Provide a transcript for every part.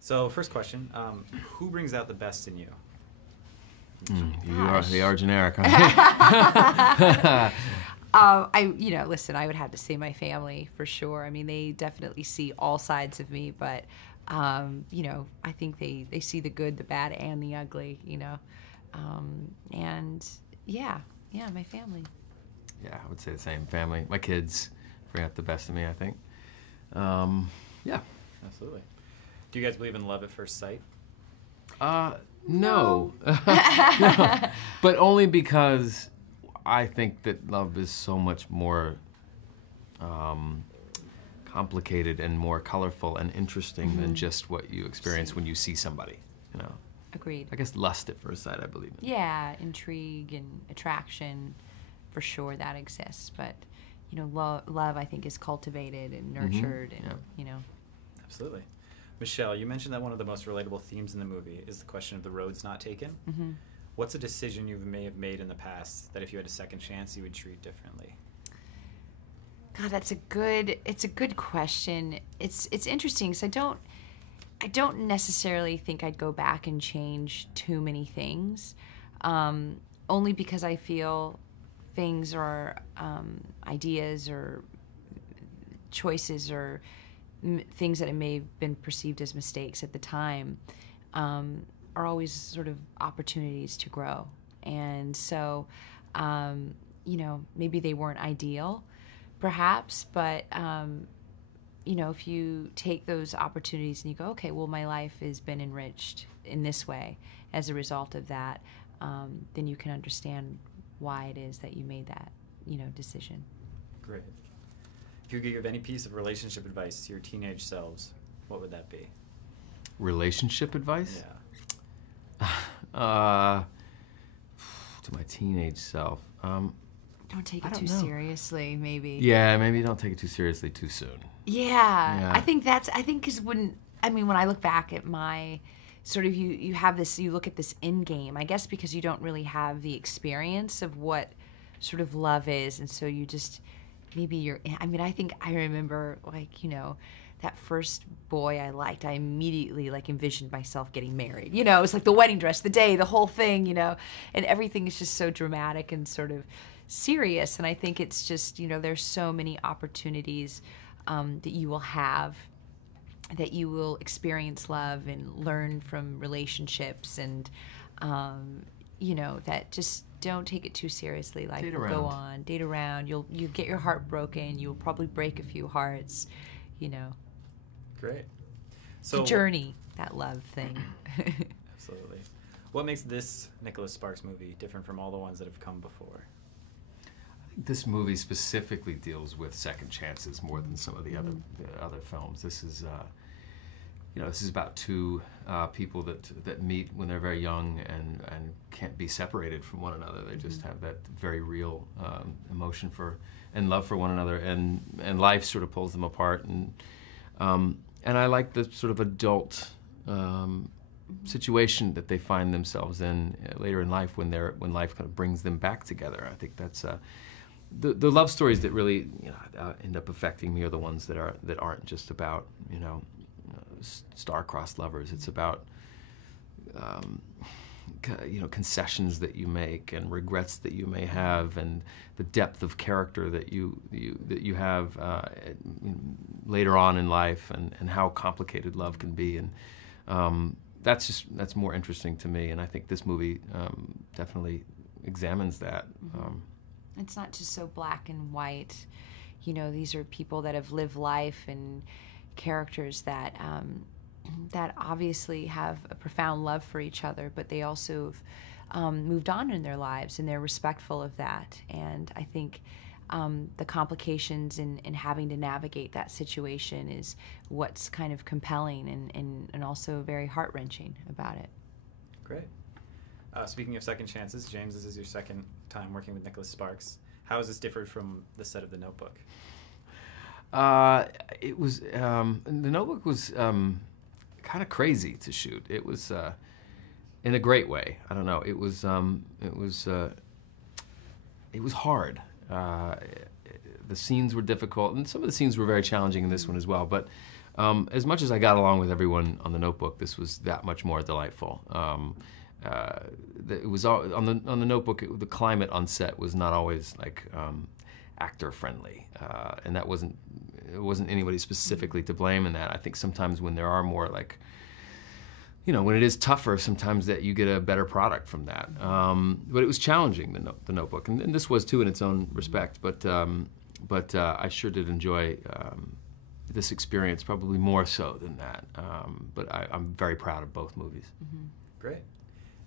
So first question, who brings out the best in you? They are generic, aren't Listen, I would have to say my family for sure. I mean, they definitely see all sides of me, but, I think they see the good, the bad, and the ugly, and my family. Yeah, I would say the same. Family. My kids bring out the best of me, I think. Yeah. Absolutely. Do you guys believe in love at first sight? No. No. But only because I think that love is so much more complicated and more colorful and interesting than just what you experience when you see somebody, Agreed. I guess lust at first sight, I believe in. Yeah, intrigue and attraction, for sure that exists. But, love I think is cultivated and nurtured and. Absolutely. Michelle, you mentioned that one of the most relatable themes in the movie is the question of the roads not taken. Mm-hmm. What's a decision you may have made in the past that if you had a second chance you would treat differently? God, it's a good question. It's interesting because I don't necessarily think I'd go back and change too many things, only because I feel things or ideas or choices or things that may have been perceived as mistakes at the time are always sort of opportunities to grow. And so, maybe they weren't ideal, perhaps, but, if you take those opportunities and you go, okay, well, my life has been enriched in this way as a result of that, then you can understand why it is that you made that, decision. Great. If you could give any piece of relationship advice to your teenage selves, what would that be? Relationship advice? Yeah. To my teenage self. Don't take it too seriously, maybe. Yeah, maybe don't take it too seriously too soon. Yeah. I think because when I look back at my sort of, you have this, you look at this end game, I guess because you don't really have the experience of what sort of love is, and so you just, I think I remember, that first boy I liked, I immediately, envisioned myself getting married. It was like the wedding dress, the day, the whole thing, and everything is just so dramatic and sort of serious. And I think it's just, there's so many opportunities that you will have, that you will experience love and learn from relationships, and, that just don't take it too seriously. Life will go on. Date around. You'll get your heart broken. You'll probably break a few hearts, Great. It's a journey, that love thing. Absolutely. What makes this Nicholas Sparks movie different from all the ones that have come before? I think this movie specifically deals with second chances more than some of the other films. This is this is about two people that meet when they're very young and can't be separated from one another. They just have that very real emotion and love for one another, and life sort of pulls them apart. And I like the sort of adult situation that they find themselves in later in life when life kind of brings them back together. I think that's the love stories that really end up affecting me are the ones that aren't just about star-crossed lovers. It's about concessions that you make and regrets that you may have, and the depth of character that you have later on in life, and how complicated love can be, and that's more interesting to me. And I think this movie definitely examines that. It's not just so black and white. These are people that have lived life, and characters that that obviously have a profound love for each other, but they also have moved on in their lives, and they're respectful of that. And I think the complications in having to navigate that situation is what's kind of compelling and also very heart-wrenching about it. Great. Speaking of second chances, James, this is your second time working with Nicholas Sparks. How is this different from the set of The Notebook? It was The Notebook was kind of crazy to shoot. It was in a great way. I don't know. It was hard. The scenes were difficult, and some of the scenes were very challenging in this one as well. But As much as I got along with everyone on The Notebook, this was that much more delightful. It was all, on the Notebook. The climate on set was not always like actor friendly, and it wasn't anybody specifically to blame in that. I think sometimes when there are more like, when it is tougher, sometimes that you get a better product from that. But it was challenging, the Notebook, and this was too in its own respect. But I sure did enjoy this experience, probably more so than that. But I'm very proud of both movies. Mm-hmm. Great.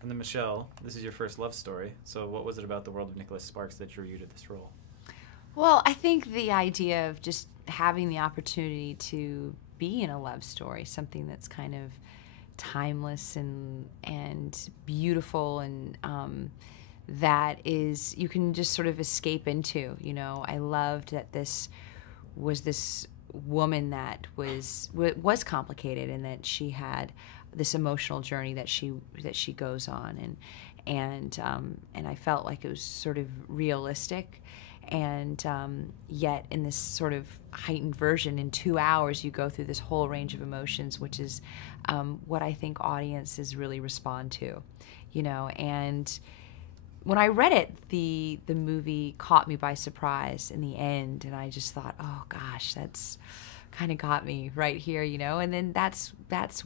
And then Michelle, this is your first love story. So what was it about the world of Nicholas Sparks that drew you to this role? Well, I think the idea of just having the opportunity to be in a love story, something that's kind of timeless and beautiful, and that is, you can just sort of escape into. I loved that this was this woman that was complicated, and that she had this emotional journey that she goes on, and I felt like it was sort of realistic. And yet in this sort of heightened version, in 2 hours, you go through this whole range of emotions, which is what I think audiences really respond to, And when I read it, the movie caught me by surprise in the end, and I just thought, oh gosh, that's kind of got me right here, And then that's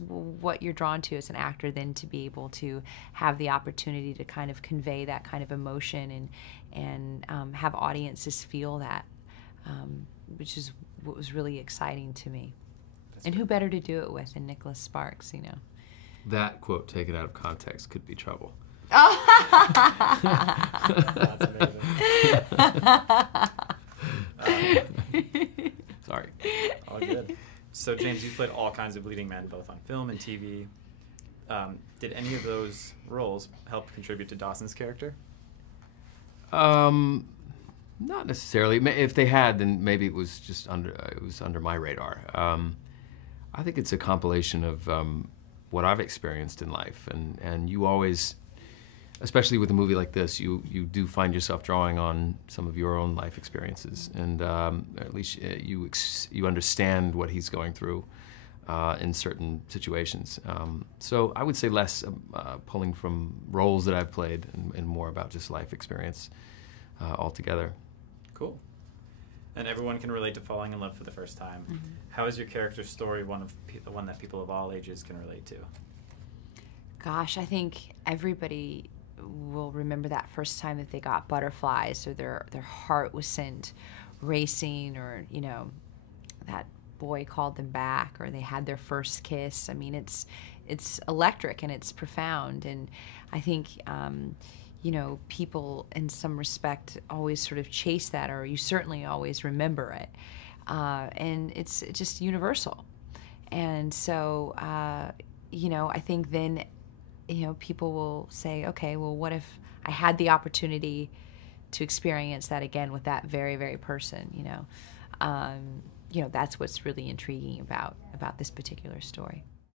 what you're drawn to as an actor, then, to be able to have the opportunity to kind of convey that kind of emotion and have audiences feel that, which is what was really exciting to me. And who better to do it with than Nicholas Sparks, That quote taken out of context could be trouble. That's amazing. Sorry. All good. So, James, you played all kinds of leading men, both on film and TV. Did any of those roles help contribute to Dawson's character? Not necessarily. If they had, then maybe it was just under my radar. I think it's a compilation of what I've experienced in life, and you always, especially with a movie like this, you do find yourself drawing on some of your own life experiences, and at least you understand what he's going through in certain situations. So I would say less pulling from roles that I've played, and more about just life experience altogether. Cool. And everyone can relate to falling in love for the first time. Mm-hmm. How is your character's story one that people of all ages can relate to? Gosh, I think everybody will remember that first time that they got butterflies, or their heart was sent racing, or that boy called them back, or they had their first kiss. I mean, it's electric and it's profound, and I think people in some respect always sort of chase that, or you certainly always remember it, and it's just universal. And so I think then people will say, okay, well, what if I had the opportunity to experience that again with that very, very person? That's what's really intriguing about this particular story.